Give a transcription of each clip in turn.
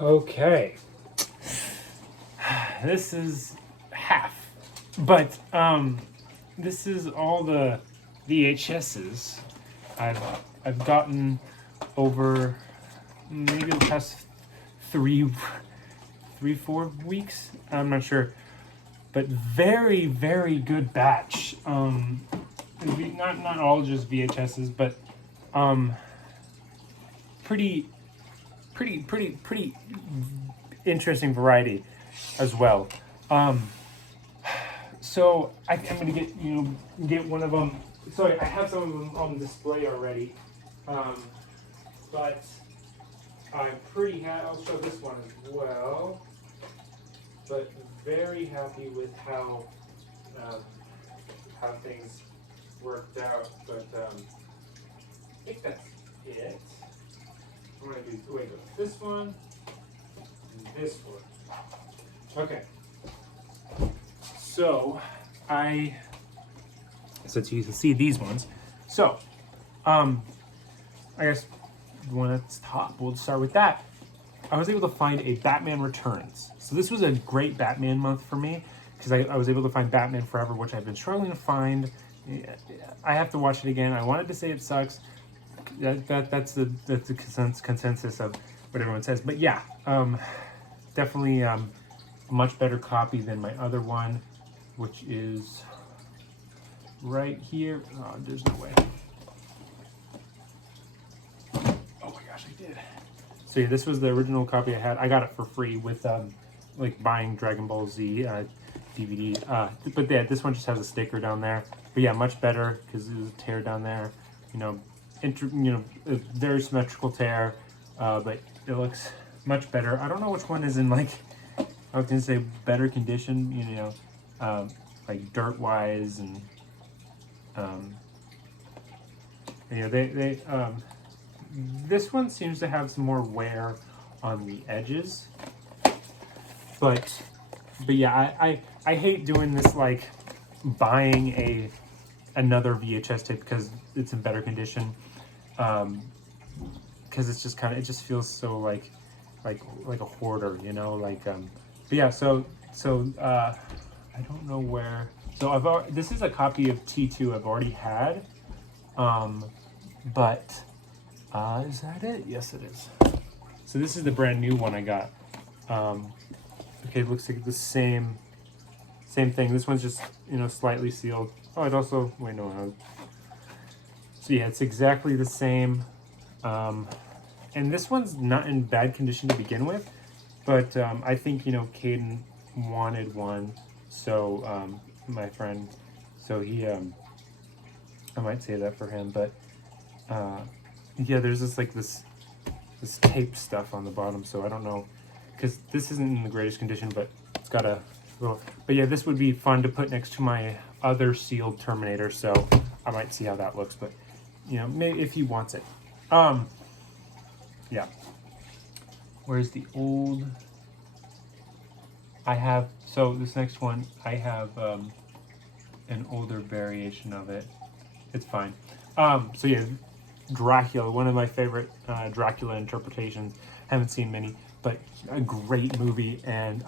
Okay. This is half, but this is all the VHSs I've I've gotten over maybe the past three, 4 weeks. I'm not sure, but very, very good batch. Not all just VHSs, but pretty, pretty interesting variety as well. So I'm gonna get one of them. Sorry, I have some of them on display already, but I'm pretty happy. I'll show this one as well. But very happy with how things worked out. But I think that's it. I'm gonna do this one and this one. Okay. So you can see these ones. So I guess the one at the top, we'll start with that. I was able to find a Batman Returns. So this was a great Batman month for me because I was able to find Batman Forever, which I've been struggling to find. I have to watch it again. I wanted to say it sucks. That's the consensus of what everyone says. But yeah, definitely a much better copy than my other one, which is right here. Oh, there's no way. Oh my gosh, I did. So yeah, this was the original copy I had. I got it for free with like buying Dragon Ball Z DVD. But yeah, this one just has a sticker down there. But yeah, much better because there's a tear down there. A very symmetrical tear, but it looks much better. I don't know which one is in like, I was gonna say better condition. Like dirt wise and this one seems to have some more wear on the edges, but yeah, I hate doing this, like buying another VHS tape because it's in better condition, because it's just it just feels so like a hoarder, but yeah, so I don't know where. So this is a copy of T2 I've already had, but is that it? Yes, it is. So this is the brand new one I got. Okay, it looks like the same thing. This one's just slightly sealed. Oh, it also so yeah, it's exactly the same. And this one's not in bad condition to begin with, but I think Caden wanted one, so my friend, so he I might say that for him, but yeah, there's this tape stuff on the bottom, so I don't know, because this isn't in the greatest condition, but it's got a little. But yeah, this would be fun to put next to my other sealed Terminator, so I might see how that looks. But maybe if he wants it. Yeah. Where's the old? I have, so this next one, I have an older variation of it. It's fine. So yeah, Dracula, one of my favorite Dracula interpretations. Haven't seen many, but a great movie, and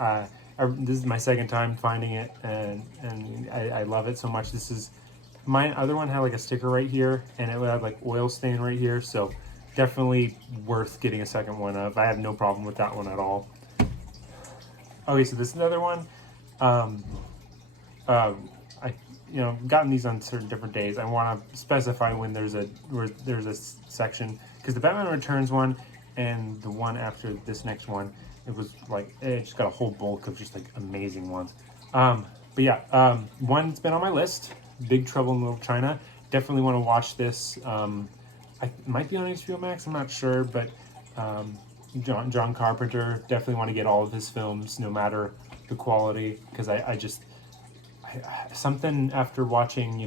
this is my second time finding it, and I love it so much. This is, my other one had like a sticker right here, and it would have like oil stain right here, so definitely worth getting a second one of. I have no problem with that one at all. Okay, so this is another one. I've gotten these on certain different days. I want to specify when there's a section, because the Batman Returns one and the one after this next one, it was like it just got a whole bulk of just like amazing ones. But yeah, one's been on my list. Big Trouble in Little China. Definitely want to watch this. It might be on HBO Max. I'm not sure, but John Carpenter, definitely want to get all of his films, no matter the quality, because I something after watching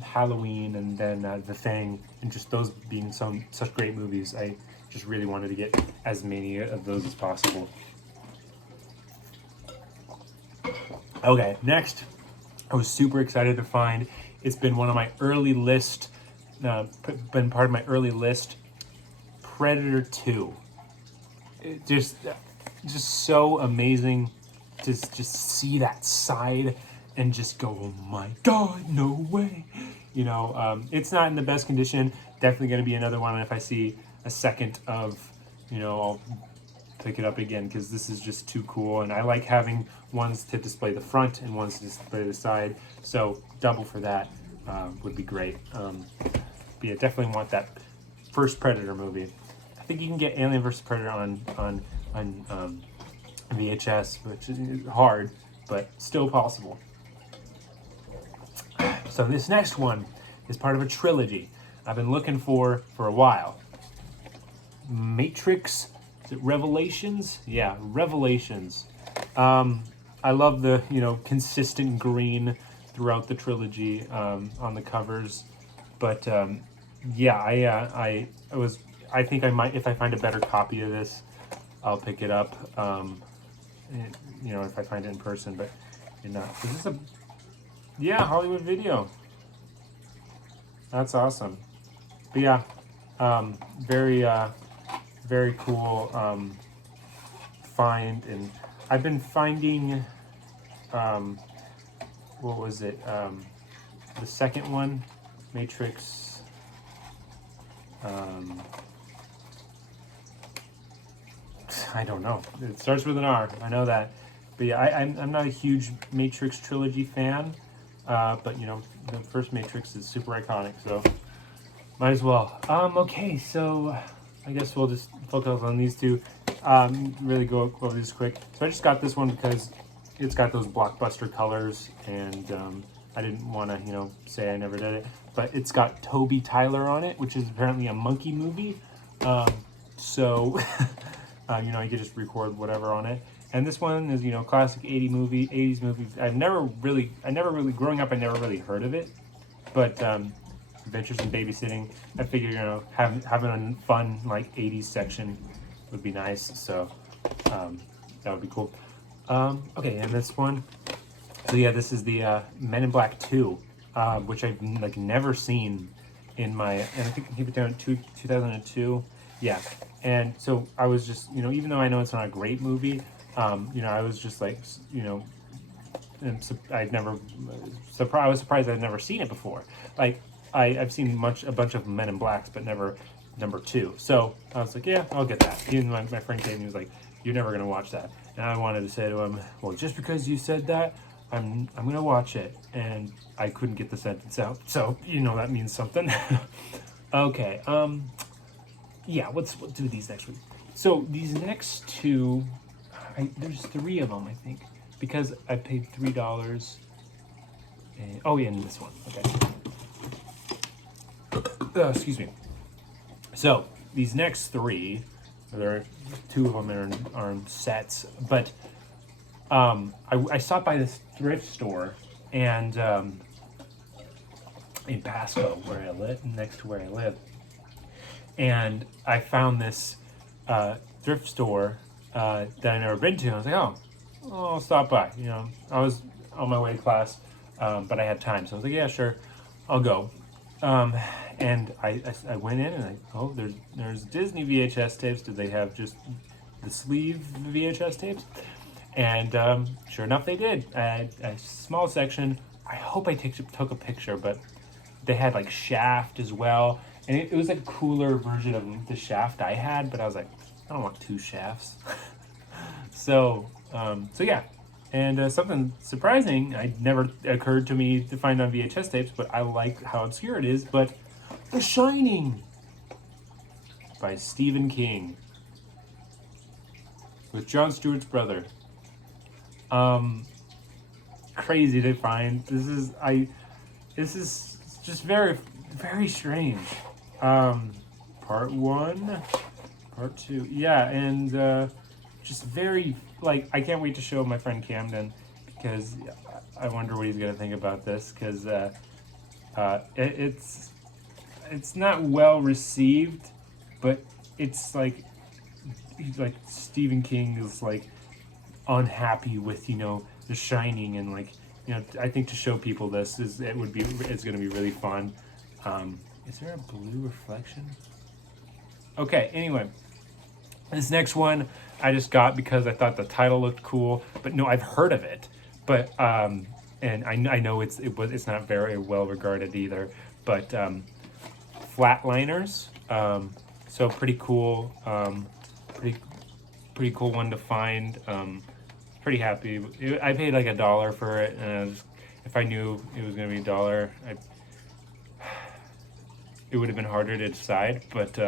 Halloween and then The Thing, and just those being such great movies, I just really wanted to get as many of those as possible. Okay, next, I was super excited to find. It's been one of my early list, Predator 2. It just, just so amazing to just see that side and just go, oh my God, no way. You know, it's not in the best condition. Definitely going to be another one. And if I see a second of, you know, I'll pick it up again because this is just too cool. And I like having ones to display the front and ones to display the side. So double for that would be great. But yeah, definitely want that first Predator movie. I think you can get Alien vs. Predator on VHS, which is hard, but still possible. So this next one is part of a trilogy I've been looking for a while. Matrix, is it Revelations? Yeah, Revelations. I love the, you know, consistent green throughout the trilogy on the covers, but yeah, I think I might, if I find a better copy of this, I'll pick it up. You know, if I find it in person, but you're not. Is this a, yeah, Hollywood Video. That's awesome. But yeah, very cool find. And I've been finding, what was it? The second one, Matrix. I don't know. It starts with an R. I know that. But yeah, I'm not a huge Matrix trilogy fan. But you know, the first Matrix is super iconic, so might as well. Okay, so I guess we'll just focus on these two. Really go over this quick. So I just got this one because it's got those blockbuster colors, and I didn't want to, you know, say I never did it, but it's got Toby Tyler on it, which is apparently a monkey movie. So you know, you could just record whatever on it. And this one is, you know, classic 80s movie. I never really, growing up, I never really heard of it. But Adventures in Babysitting, I figured, you know, having a fun, like, 80s section would be nice. So that would be cool. Okay, and this one. So yeah, this is the Men in Black 2, which I've, like, never seen in my, and I think I keep it down to 2002. Yeah, and so I was just, you know, even though I know it's not a great movie, you know, I was just like, you know, I was surprised I'd never seen it before. Like, I've seen a bunch of Men in Blacks, but never number 2. So I was like, yeah, I'll get that. Even my friend came and he was like, you're never gonna watch that. And I wanted to say to him, well, just because you said that, I'm gonna watch it. And I couldn't get the sentence out, so you know that means something. Okay, yeah, we'll do these next week. So these next two, there's 3 of them, I think, because I paid $3. And, oh yeah, and this one. Okay. Excuse me. So these next 3, there are 2 of them are in sets, but I stopped by this thrift store and in Pasco, where I live, next to where I live, and I found this thrift store that I never been to. I was like, oh, I'll stop by. You know, I was on my way to class, but I had time, so I was like, yeah, sure, I'll go. And I went in and there's Disney VHS tapes. Did they have just the sleeve VHS tapes? And sure enough, they did. A small section. I hope I took a picture, but they had like Shaft as well. And it was a cooler version of the Shaft I had, but I was like, I don't want 2 Shafts. So yeah. And something surprising, it never occurred to me to find on VHS tapes, but I like how obscure it is, but The Shining by Stephen King with Jon Stewart's brother. Crazy to find. This is just very, very strange. Part 1, part 2, yeah, and just very, like, I can't wait to show my friend Camden, because I wonder what he's gonna think about this, because it's not well received, but it's like Stephen King is like unhappy with, you know, The Shining, and like, you know, I think to show people this it's gonna be really fun. Is there a blue reflection? Okay, anyway, This next one I just got because I thought the title looked cool, but no, I've heard of it. But and I know it's not very well regarded either. But Flatliners, so pretty cool, pretty cool one to find. Pretty happy. I paid like $1 for it, and if I knew it was gonna be $1, it would have been harder to decide. But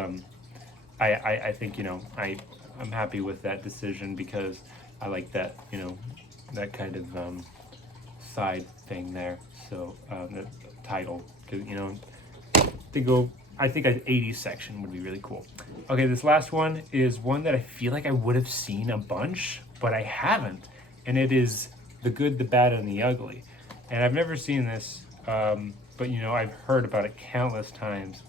I think I'm happy with that decision because I like that that kind of side thing there. So the title, because to go. I think an 80s section would be really cool. Okay, this last one is one that I feel like I would have seen a bunch, but I haven't. And it is The Good, the Bad, and the Ugly. And I've never seen this, but I've heard about it countless times.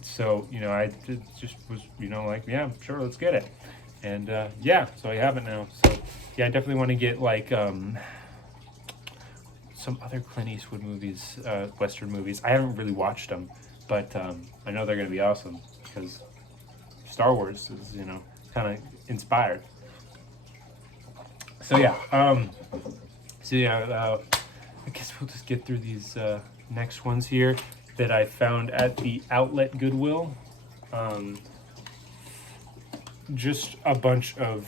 So I just was like, yeah, sure, let's get it. And yeah, so I have it now. So yeah, I definitely want to get like some other Clint Eastwood movies, Western movies. I haven't really watched them, but I know they're going to be awesome because Star Wars is, kind of inspired. So yeah, I guess we'll just get through these next ones here that I found at the Outlet Goodwill. Just a bunch of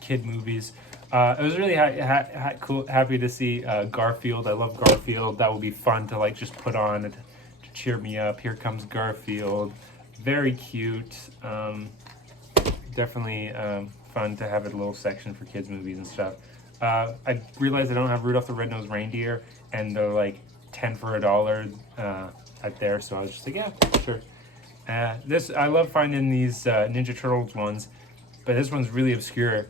kid movies. I was really happy to see Garfield. I love Garfield. That would be fun to like just put on to cheer me up. Here Comes Garfield. Very cute. Definitely fun to have a little section for kids movies and stuff. I realized I don't have Rudolph the Red-Nosed Reindeer, and they're like 10 for $1 out there. So I was just like, yeah, sure. I love finding these Ninja Turtles ones, but this one's really obscure,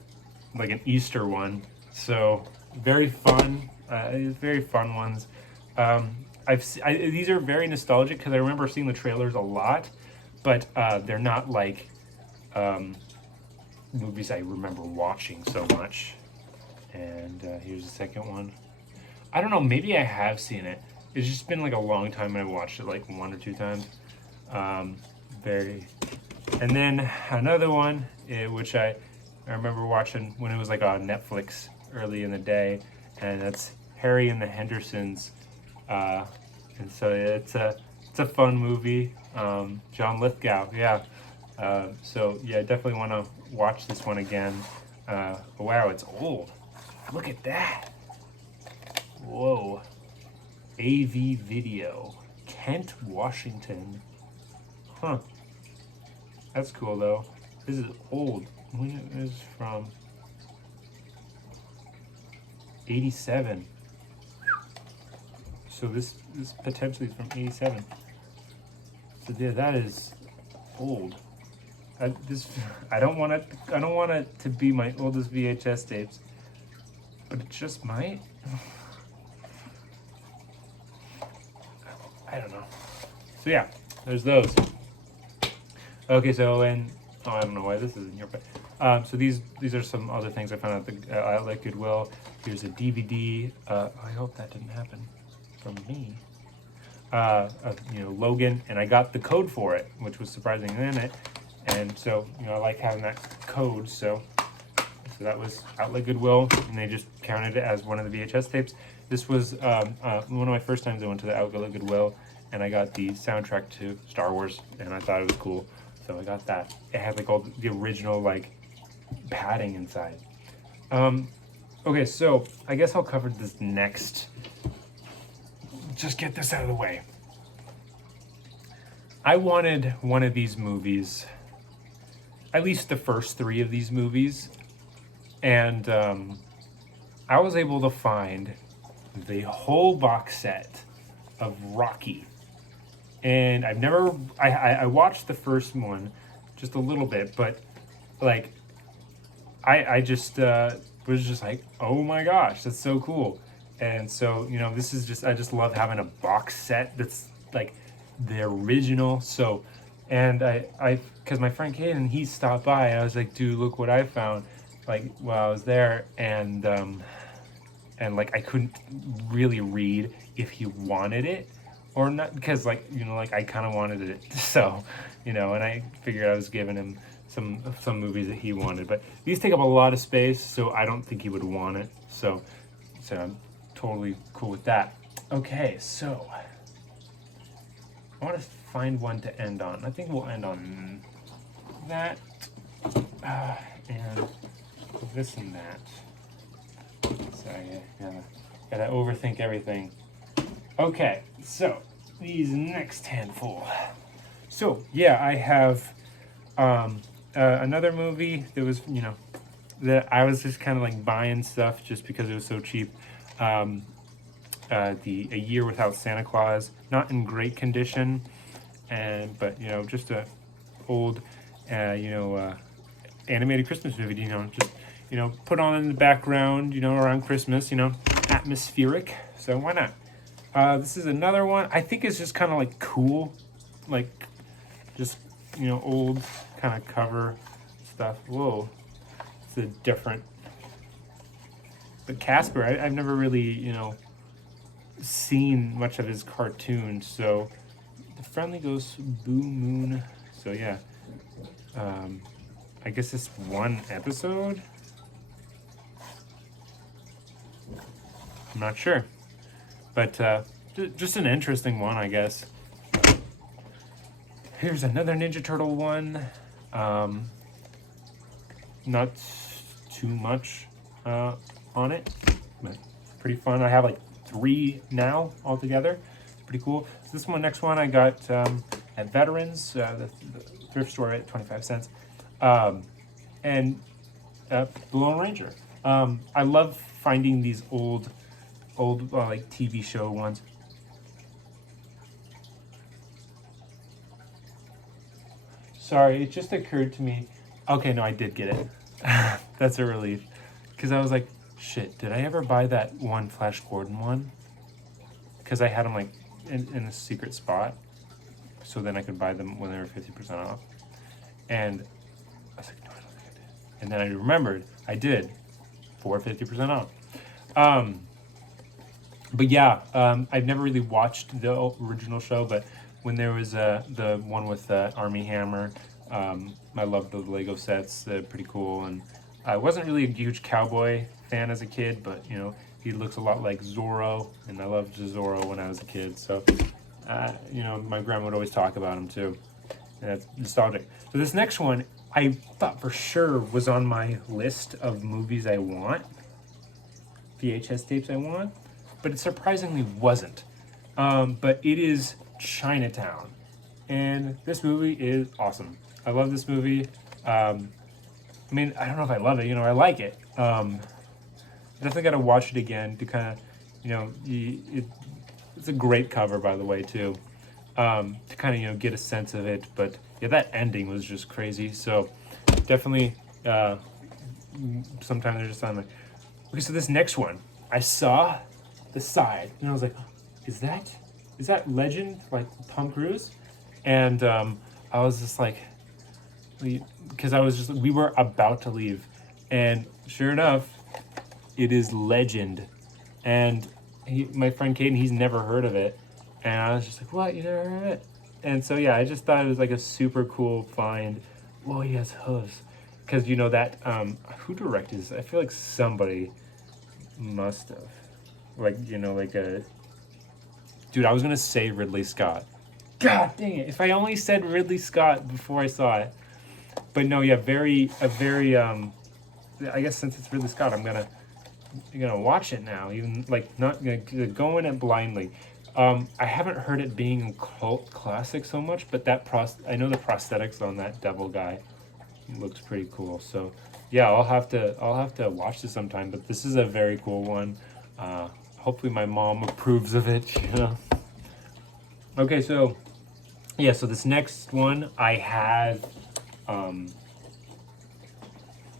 like an Easter one. So very fun, very fun ones. These are very nostalgic because I remember seeing the trailers a lot, but they're not like movies I remember watching so much. And here's the second one. I don't know, maybe I have seen it. It's just been like a long time and I watched it like 1 or 2 times. And then another one, which I remember watching when it was like on Netflix early in the day, and that's Harry and the Hendersons. And so it's a fun movie. John Lithgow, yeah. So yeah, I definitely want to watch this one again. Wow, it's old. Look at that. Whoa. AV Video, Kent, Washington. Huh. That's cool though. This is old. When is from 87. So this potentially is from 87. So yeah, that is old. I don't want it to be my oldest VHS tapes, but it just might. I don't know. So yeah, there's those. Okay, so I don't know why this is in here, but so these are some other things I found at the Outlet Goodwill. Here's a DVD. I hope that didn't happen from me. Logan, and I got the code for it, which was surprising in it. And so I like having that code. So that was Outlet Goodwill, and they just counted it as one of the VHS tapes. This was one of my first times I went to the Outlet Goodwill, and I got the soundtrack to Star Wars, and I thought it was cool. So I got that. It had like all the original like padding inside. Okay, so I guess I'll cover this next. Just get this out of the way. I wanted one of these movies, at least the first 3 of these movies, and I was able to find the whole box set of Rocky. And I watched the first one just a little bit, but like I just was just like, oh my gosh, that's so cool. And so this is just, I just love having a box set that's like the original. So, and I because my friend Caden, he stopped by, and I was like, dude, look what I found, like while I was there. And like I couldn't really read if he wanted it or not, because like I kind of wanted it. So you know, and I figured I was giving him some movies that he wanted, but these take up a lot of space, so I don't think he would want it. So I'm totally cool with that. Okay, so I want to find one to end on. I think we'll end on that and this and that. So yeah, gotta overthink everything. Okay, so these next handful. So yeah, I have another movie that was, you know, that I was just kind of like buying stuff just because it was so cheap. A Year Without Santa Claus, not in great condition, but you know, just a old animated Christmas movie, you know, just, you know, put on in the background, you know, around Christmas, you know, atmospheric. So why not? This is another one. I think it's just kind of like cool, like just, you know, old kind of cover stuff. Whoa, it's a different. But Casper, I've never really, you know, seen much of his cartoons. So The Friendly Ghost, Boo Moon. So yeah, I guess it's one episode. I'm not sure, but just an interesting one, I guess. Here's another Ninja Turtle one. Not too much on it, but pretty fun. I have like 3 now altogether. It's pretty cool. So this one, next one, I got at Veterans, the thrift store at 25 cents, and The Lone Ranger. I love finding these old like TV show ones. Sorry, it just occurred to me. Okay, no, I did get it. That's a relief, because I was like, shit, did I ever buy that one Flash Gordon one? Because I had them like in a secret spot, so then I could buy them when they were 50% off. And I was like, no, I don't think I did. And then I remembered I did for 50% off. But yeah, I've never really watched the original show, but when there was the one with Army Hammer, I loved the Lego sets. They're pretty cool. And I wasn't really a huge cowboy fan as a kid, but you know, he looks a lot like Zorro, and I loved Zorro when I was a kid. So, you know, my grandma would always talk about him too. And that's nostalgic. So this next one, I thought for sure was on my list of movies I want, VHS tapes I want, but it surprisingly wasn't. But it is Chinatown, and this movie is awesome. I love this movie. I mean, I don't know if I love it. You know, I like it. Definitely got to watch it again to kind of, you know, it's a great cover, by the way, too, to kind of, you know, get a sense of it. But yeah, that ending was just crazy. So definitely, sometimes they're just on like, okay, so this next one, I saw the side, and I was like, is that Legend, like Tom Cruise? And I was just like, because we were about to leave, and sure enough, it is Legend. And my friend Caden, he's never heard of it, and I was just like, what, you never heard of it? And so yeah, I just thought it was like a super cool find. Whoa, he has hooves, because you know that who directed this? I feel like somebody must have, like, you know, like a dude. I was gonna say Ridley Scott. God dang it! If I only said Ridley Scott before I saw it. But no, yeah, very. I guess since it's Ridley Scott, I'm gonna watch it now. Even like not going it blindly. I haven't heard it being a cult classic so much, but I know the prosthetics on that devil guy looks pretty cool. So yeah, I'll have to watch this sometime. But this is a very cool one. Hopefully my mom approves of it. You know. Okay, so yeah, so this next one I had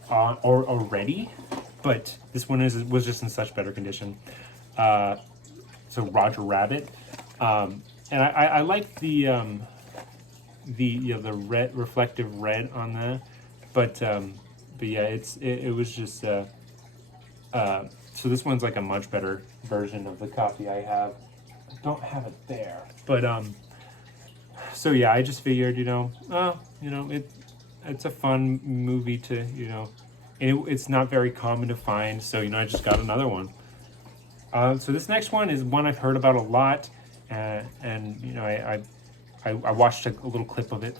already, but this one was just in such better condition. So Roger Rabbit, and I like the red, reflective red on that, but yeah, it was just so this one's like a much better version of the copy I have. I don't have it there, but So yeah, I just figured, it's a fun movie to, and it's not very common to find. So, I just got another one. So this next one is one I've heard about a lot, and I watched a little clip of it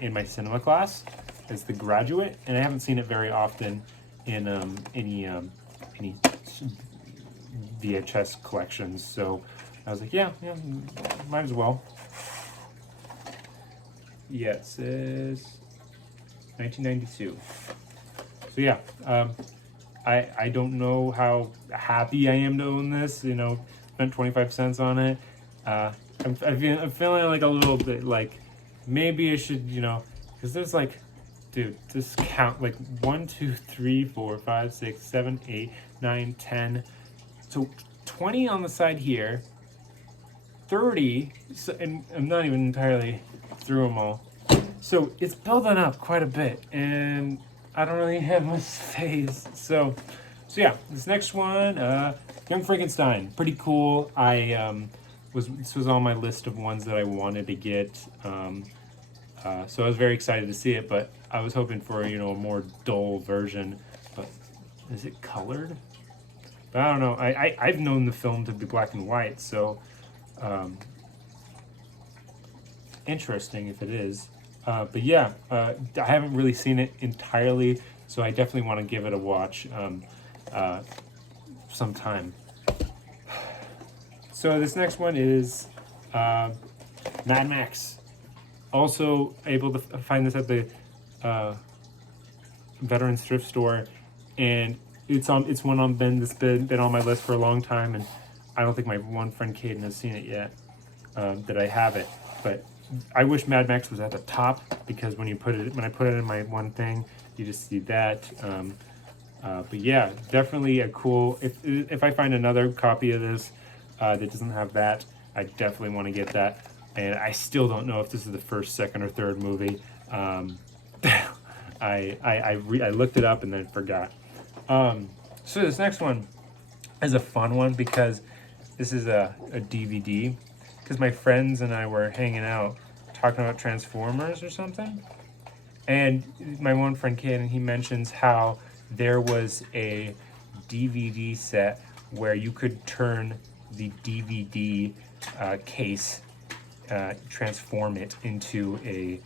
in my cinema class as The Graduate, and I haven't seen it very often in any VHS collections. So I was like, yeah, might as well. Yeah, it says 1992. So yeah, I don't know how happy I am to own this. Spent 25 cents on it. I'm feeling like a little bit like maybe I should, because there's like, dude, just count like 1, 2, 3, 4, 5, 6, 7, 8, 9, 10. So 20 on the side here, 30, so, and I'm not even entirely through them all. So it's building up quite a bit, and I don't really have much space. So yeah, this next one, Young Frankenstein, pretty cool. This was on my list of ones that I wanted to get. So I was very excited to see it, but I was hoping for a more dull version. But is it colored? But I don't know. I've known the film to be black and white, so interesting if it is. But yeah, I haven't really seen it entirely, so I definitely want to give it a watch sometime. So this next one is Mad Max. Also able to find this at the Veterans Thrift Store, and it's one that's been on my list for a long time, and I don't think my one friend Caden has seen it yet. That I have it, but I wish Mad Max was at the top, because when I put it in my one thing, you just see that. But yeah, definitely a cool. If I find another copy of this that doesn't have that, I definitely want to get that. And I still don't know if this is the first, second, or third movie. I looked it up and then forgot. So this next one is a fun one, because this is a DVD. Because my friends and I were hanging out talking about Transformers or something. And my one friend Kid, and he mentions how there was a DVD set where you could turn the DVD case, transform it into a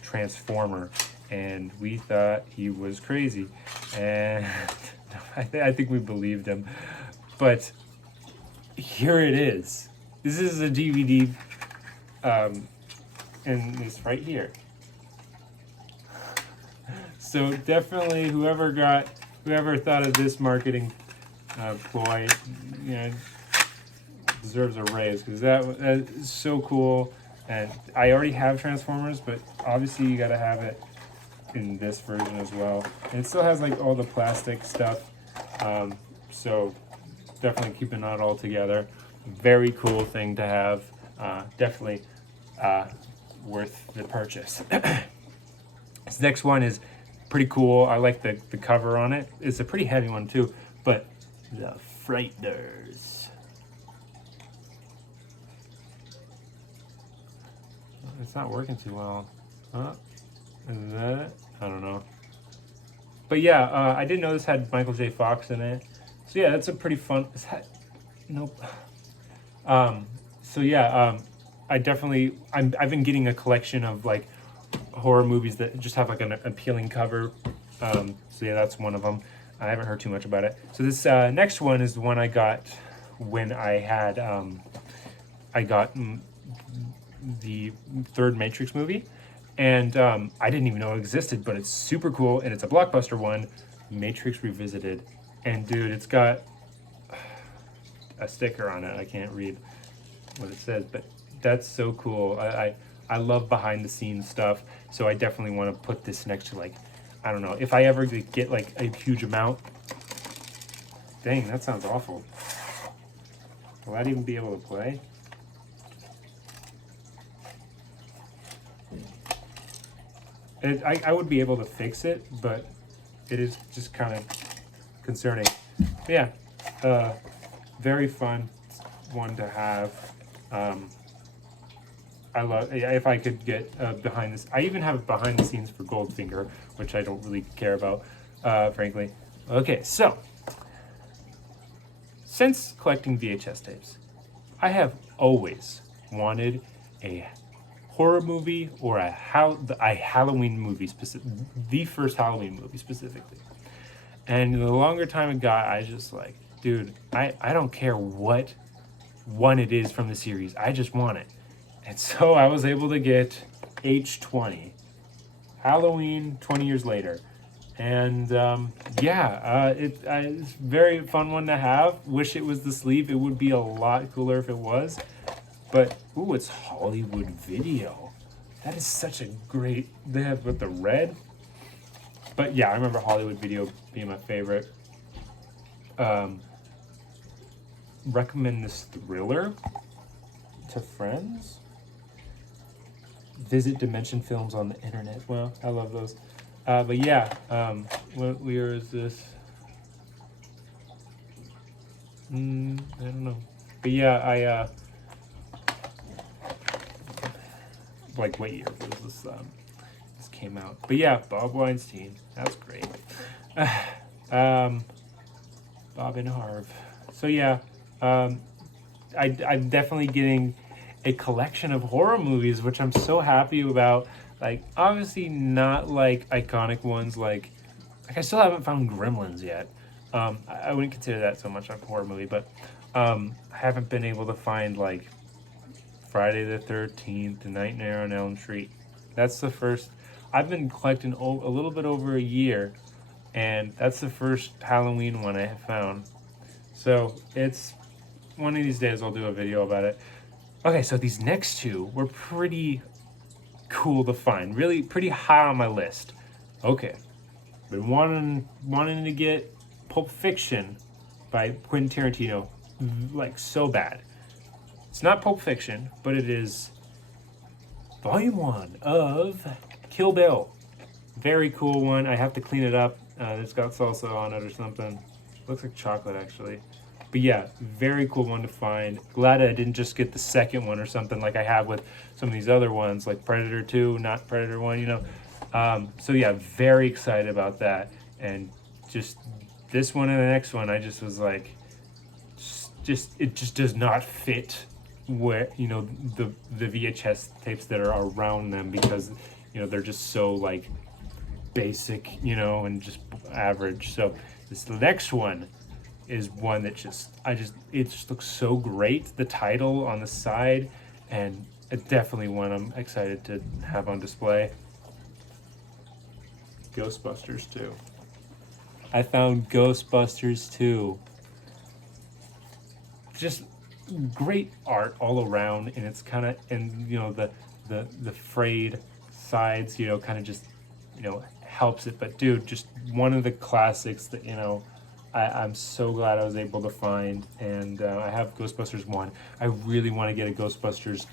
Transformer. And we thought he was crazy. And I think we believed him. But here it is. This is a DVD, and it's right here. So definitely, whoever thought of this marketing ploy, deserves a raise, because that is so cool. And I already have Transformers, but obviously you got to have it in this version as well. And it still has like all the plastic stuff, so definitely keeping that all together. Very cool thing to have. Definitely worth the purchase. This next one is pretty cool. I like the cover on it. It's a pretty heavy one too, but the Frighteners. It's not working too well. Is that it? I don't know. But yeah, I didn't know this had Michael J. Fox in it. So yeah, that's a pretty fun. Is that? Nope. So yeah, I've been getting a collection of like horror movies that just have like an appealing cover. So yeah, that's one of them. I haven't heard too much about it. So this next one is the one I got when I had I got the third Matrix movie, and I didn't even know it existed, but it's super cool, and it's a blockbuster one, Matrix Revisited. And dude, it's got a sticker on it. I can't read what it says, but that's so cool. I love behind the scenes stuff, so I definitely want to put this next to, like, I don't know, if I ever get like a huge amount. Dang, that sounds awful. Will that even be able to play? I would be able to fix it, but it is just kind of concerning. But yeah, very fun one to have. I love, if I could get behind this. I even have behind the scenes for Goldfinger, which I don't really care about, frankly. Okay, so since collecting VHS tapes, I have always wanted a horror movie or a Halloween movie, the first Halloween movie specifically. And the longer time it got, I just like, dude, I don't care what one it is from the series. I just want it. And so I was able to get H20, Halloween 20 years later. And it's a very fun one to have. Wish it was the sleeve. It would be a lot cooler if it was. But, ooh, it's Hollywood Video. That is such a great, they have with the red. But yeah, I remember Hollywood Video being my favorite. Recommend this thriller to friends. Visit Dimension Films on the internet. Well, I love those. But yeah, what year is this? I don't know. But yeah, like what year was this? This came out. But yeah, Bob Weinstein. That's great. Bob and Harv. So yeah, I'm definitely getting a collection of horror movies, which I'm so happy about. Like, obviously not like iconic ones, like I still haven't found Gremlins yet. I wouldn't consider that so much a horror movie, but I haven't been able to find like Friday the 13th, The Nightmare on Elm Street. That's the first. I've been collecting a little bit over a year, and that's the first Halloween one I have found. So it's one of these days I'll do a video about it. Okay, so these next two were pretty cool to find. Really pretty high on my list. Okay. Been wanting to get Pulp Fiction by Quentin Tarantino like so bad. It's not Pulp Fiction, but it is Volume 1 of Kill Bill. Very cool one. I have to clean it up. It's got salsa on it or something. Looks like chocolate actually. But yeah, very cool one to find. Glad I didn't just get the second one or something like I have with some of these other ones, like Predator 2, not Predator 1, you know. So yeah, very excited about that. And just this one and the next one, I just was like, it just does not fit where, you know, the VHS tapes that are around them, because, you know, they're just so like basic, you know, and just average. So this next one is one that it just looks so great. The title on the side, and it's definitely one I'm excited to have on display. Ghostbusters 2. I found Ghostbusters 2. Just great art all around, and it's kind of, and you know, the frayed sides, you know, kind of just, you know, helps it. But dude, just one of the classics that, you know, I'm so glad I was able to find. And I have Ghostbusters 1. I really want to get a Ghostbusters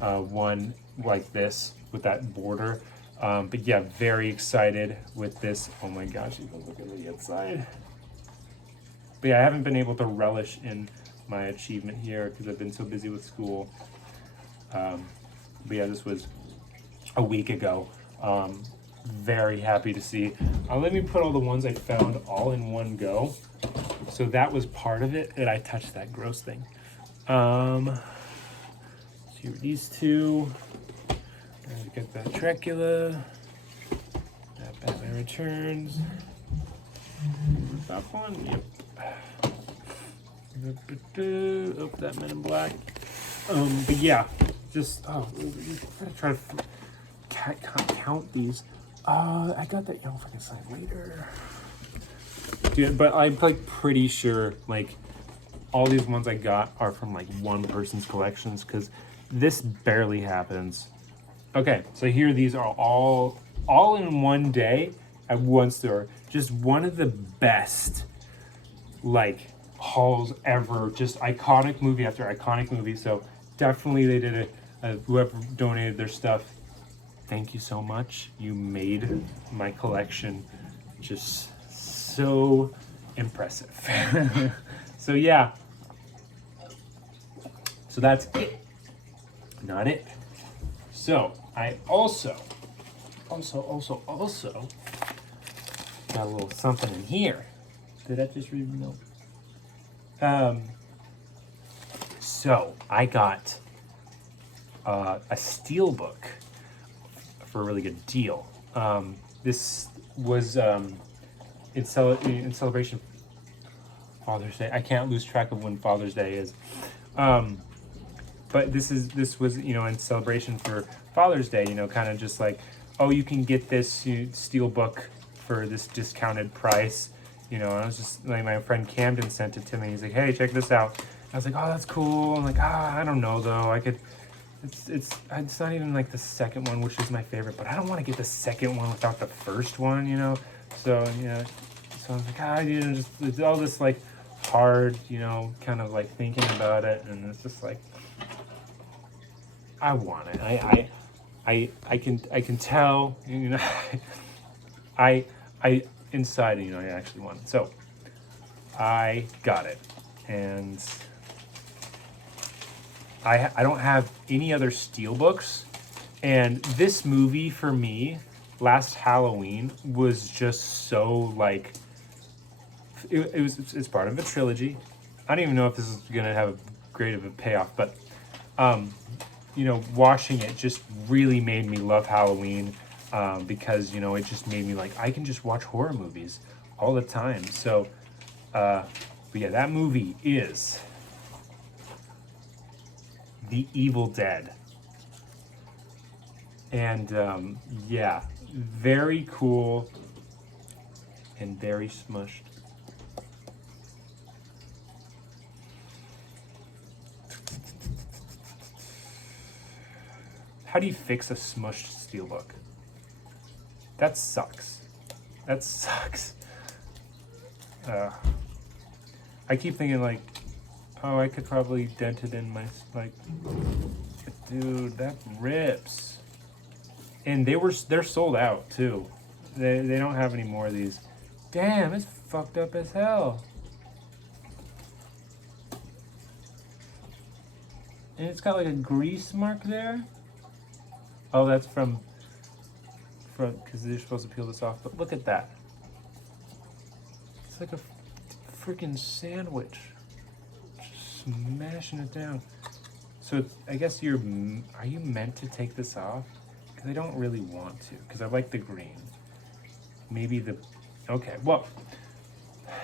1 like this with that border. But yeah, very excited with this. Oh my gosh, even look at the inside. But yeah, I haven't been able to relish in my achievement here because I've been so busy with school. But yeah, this was a week ago. Very happy to see. Let me put all the ones I found all in one go. So that was part of it, that I touched that gross thing. So here are these two. I got that Dracula. That Batman Returns. That one? Yep. Oh, that Men in Black. But yeah, just, I'm gonna try to count these. I got that yellow fucking sign later. Dude, but I'm like pretty sure like all these ones I got are from like one person's collections, because this barely happens. Okay, so here these are all in one day at one store. Just one of the best like hauls ever. Just iconic movie after iconic movie. So definitely they did whoever donated their stuff, thank you so much. You made my collection just so impressive. So yeah. So that's it. Not it. So I also got a little something in here. Did I just read? No. So I got a steel book for a really good deal. This was in celebration of Father's Day. I can't lose track of when Father's Day is. But this was in celebration for Father's Day. Kind of just like, oh, you can get this steel book for this discounted price. I was just like, my friend Camden sent it to me. He's like, hey, check this out. I was like, oh, that's cool. I'm like, I don't know though. I could. It's not even like the second one, which is my favorite, but I don't want to get the second one without the first one. So I was like, it's all this like hard, kind of like thinking about it, and it's just like, I want it. I can tell, I inside, I actually want it. So I got it, and I don't have any other steelbooks, and this movie for me, last Halloween, was just so like, it's part of a trilogy. I don't even know if this is gonna have a great of a payoff, but watching it just really made me love Halloween, because it just made me like, I can just watch horror movies all the time. So but yeah, that movie is The Evil Dead. And yeah, very cool and very smushed. How do you fix a smushed steelbook? That sucks. That sucks. I keep thinking like, oh, I could probably dent it in my, like, dude, that rips. And they're sold out too. They don't have any more of these. Damn, it's fucked up as hell. And it's got like a grease mark there. Oh, that's from because they're supposed to peel this off. But look at that. It's like a freaking sandwich. Just smashing it down. So I guess are you meant to take this off? Because I don't really want to. Because I like the green. Maybe okay, well,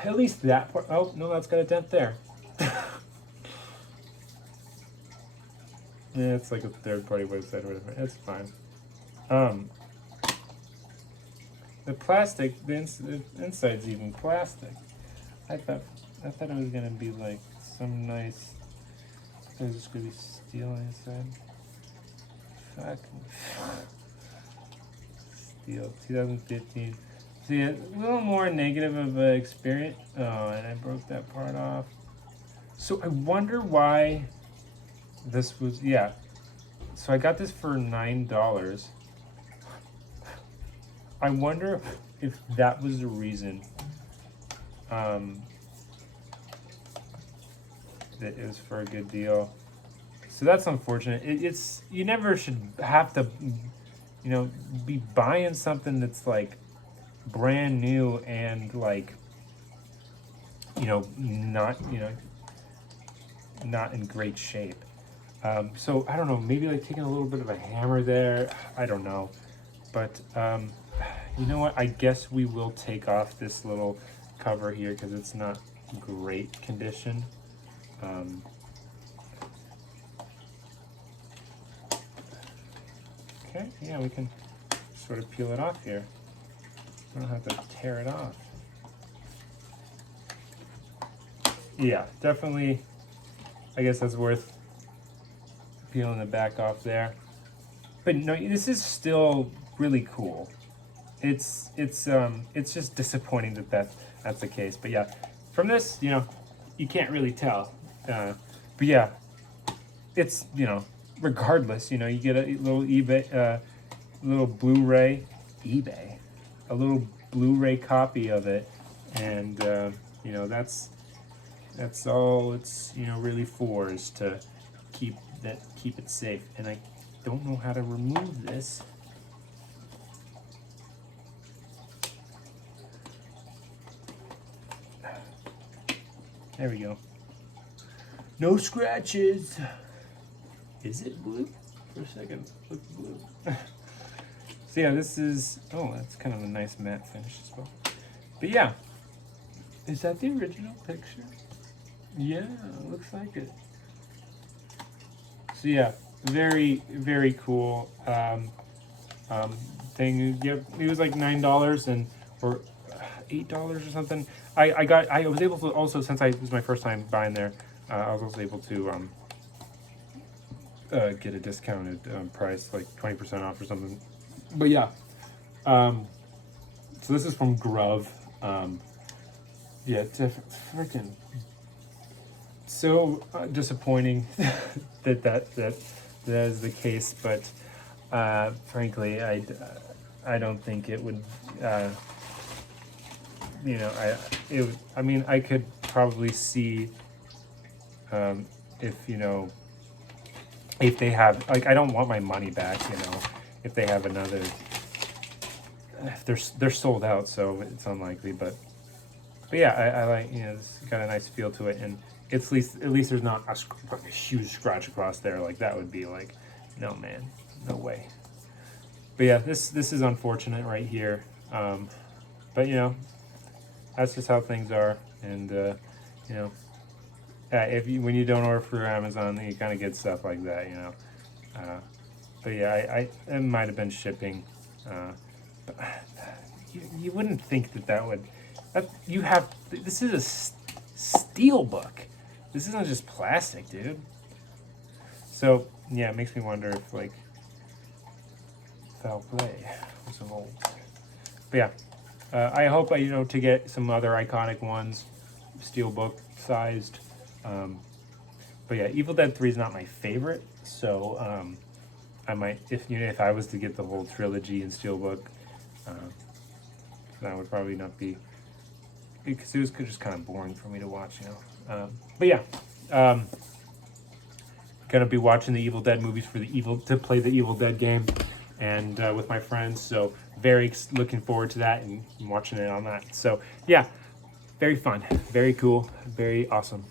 at least that part. Oh, no, that's got a dent there. Yeah, it's like a third-party website or whatever. It's fine. The plastic, the inside's even plastic. I thought it was gonna be like some nice. It was just gonna be steel inside. Fuck. Steel, 2015. So yeah, a little more negative of an experience. Oh, and I broke that part off. So I wonder why. This was, yeah. So I got this for $9. I wonder if that was the reason that it was for a good deal. So that's unfortunate. It's you never should have to, be buying something that's like brand new and like, not in great shape. So I don't know, maybe like taking a little bit of a hammer there. I don't know. But you know what? I guess we will take off this little cover here because it's not great condition. Okay, yeah, we can sort of peel it off here. We don't have to tear it off. Yeah, definitely, I guess that's worth peeling the back off there. But no, this is still really cool. It's just disappointing that that's the case. But yeah, from this, you can't really tell. But yeah, it's, regardless, you get a little little Blu-ray, a little Blu-ray copy of it, and that's all it's really for, is to keep it safe. And don't know how to remove this. There we go. No scratches. Is it blue? For a second, it looked blue. So yeah, this is, oh, that's kind of a nice matte finish as well. But yeah, is that the original picture? Yeah, looks like it. So yeah, very, very cool thing. Yep, it was like $9 and or $8 or something. I was able to also, since it was my first time buying there, I was also able to get a discounted price, like 20% off or something. But yeah, so this is from Grove. Yeah, it's freaking so disappointing that is the case. But frankly, I don't think it would. You know, I mean, I could probably see if, you know, if they have, like, I don't want my money back, you know, if they have another, if they're sold out, so it's unlikely, but yeah, I like, you know, it's got a nice feel to it, and it's at least there's not a huge scratch across there, like that would be like, no man, no way. But yeah, this is unfortunate right here, but you know, that's just how things are, and you know, when you don't order through Amazon, you kind of get stuff like that, you know. But yeah, it might have been shipping. But you wouldn't think that would. This is a steel book. This isn't just plastic, dude. So yeah, it makes me wonder if like foul play with some old. But yeah. I hope, you know, to get some other iconic ones, steelbook sized. But yeah, Evil Dead 3 is not my favorite, so I might, if I was to get the whole trilogy in steelbook, that would probably not be, because it was just kind of boring for me to watch, you know. But yeah, gonna be watching the Evil Dead movies to play the Evil Dead game, and with my friends, so very looking forward to that and watching it on that. So yeah, very fun, very cool, very awesome.